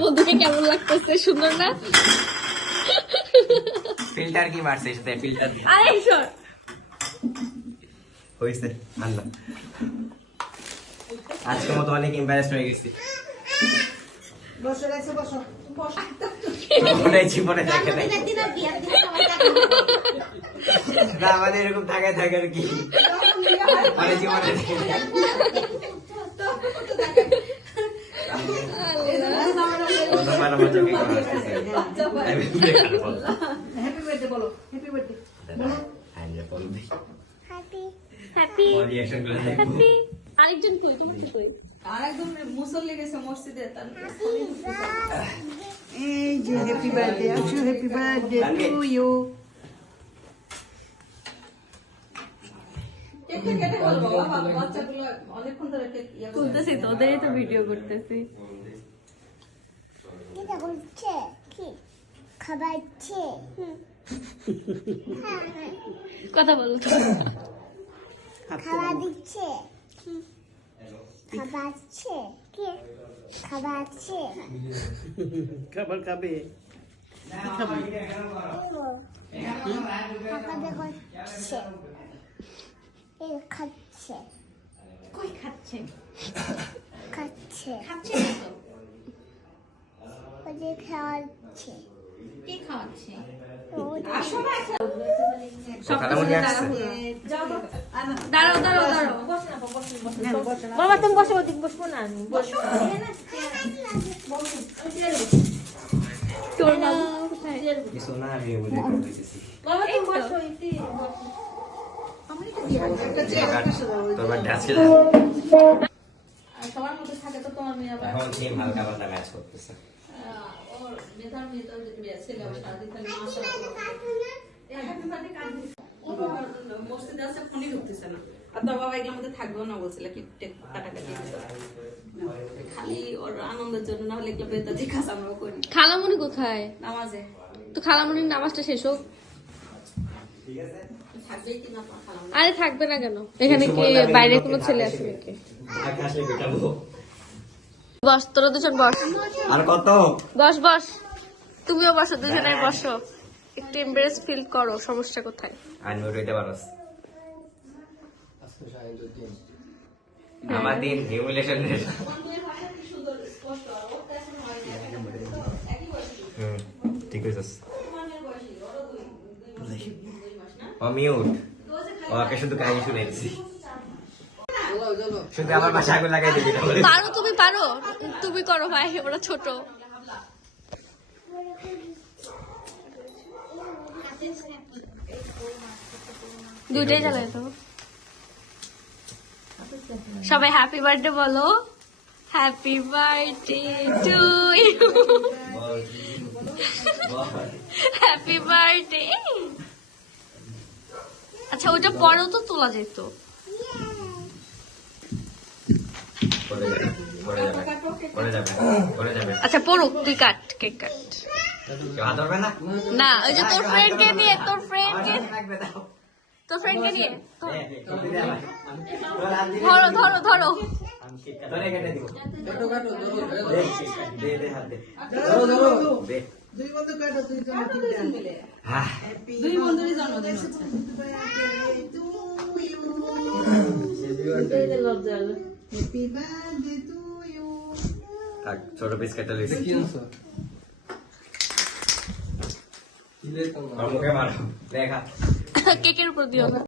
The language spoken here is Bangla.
বন্ধুকে কেমন লাগতেছে সুন্দর না ফিল্টার কি মারছে সাথে ফিল্টার আরে ঈশ্বর হইছে আল্লাহ আজকে মতো অনেক এম্বারেস হয়ে গেছি বসে গেছে বসো মনে জীবনে দেখে নাই না আমাদের এরকম থাকায় থাকে আর কি। মানে জীবনে আরেকজন কই? তুমি তো কই? আর একদম মুসল্লি গেছে মসজিদে তার এই যে happy birthday happy birthday to you কেটে কেটে বলব বাবা বাচ্চাগুলো অনেকক্ষণ ধরে কেক ইয়ে করে- তুলতেছি তো ওদেরই তো ভিডিও করতেছি। এটা বলছে কি? খাবারছে। হ্যাঁ কথা বলো। খাবার দিচ্ছে। খাবারছে। কি? খাবারছে। খাবার খাবে। দেখো খাচ্ছে। কই খাচ্ছে? খাচ্ছে। খাচ্ছে তো? ওদের খাওয়াচ্ছে। কি খাওয়াচ্ছে? আসো না দাঁড়াও দাঁড়াও দাঁড়াও। বাবা তুমি বসো ওদিক বসবো না। আমি কোথায়? কিছু না করতেছি বাবা তুমি বসো। মসজিদে আছে ফোনই ঢুকতেছে না আর তোর বাবা এগুলোর মধ্যে থাকবেও না বলছিল কি কাটাকাটি খালি ওর আনন্দের জন্য না হলে এগুলো আমরাও করি কোথায়? নামাজে। তো খালামণির নামাজটা শেষ হোক। থাকবেই কি না তোমার খালাম আরে থাকবে না কেন এখানে কি বাইরে কোনো ছেলে আছে নাকি আকাশে বস তোরা দুজন বস আর কত বস বস তুমিও বসো দুজনে বসো একটু এমব্রেস ফিল করো সমস্যা কোথায় নোট হইতে পারস আমার দিন হিউমিলেশনের ঠিক আছে ও মিউট ওকে শুধু কাহিনী শুনেছি শুধু আমার বাসা আগুন লাগাই দিবি পারো তুমি পারো। তুমি করো ভাই ওরা ছোট। দুইটাই জ্বালাই তো। সবাই হ্যাপি বার্থডে বলো। Happy birthday to you happy birthday আচ্ছা ওটা পরেও তো তোলা যেত আচ্ছা পড়ুক তুই কাট কেক কাট না না ওই যে তোর ফ্রেন্ডকে নিয়ে তোর ফ্রেন্ডকে লাগবে দাও তোর নিয়ে ধর। দে, ভাই। তোর হাত দিবি? ধরো ধরো ধরো আমি কেক কাট- ধরে কেটে দিব। দে, কেক কাট, দে, দে, হাত দে। দে। হ্যাঁ, দুই বন্ধুরই জন্মদিন থাক, ছোট পিস কেটে মুখে মারো। দেখা কেকের উপর দিও না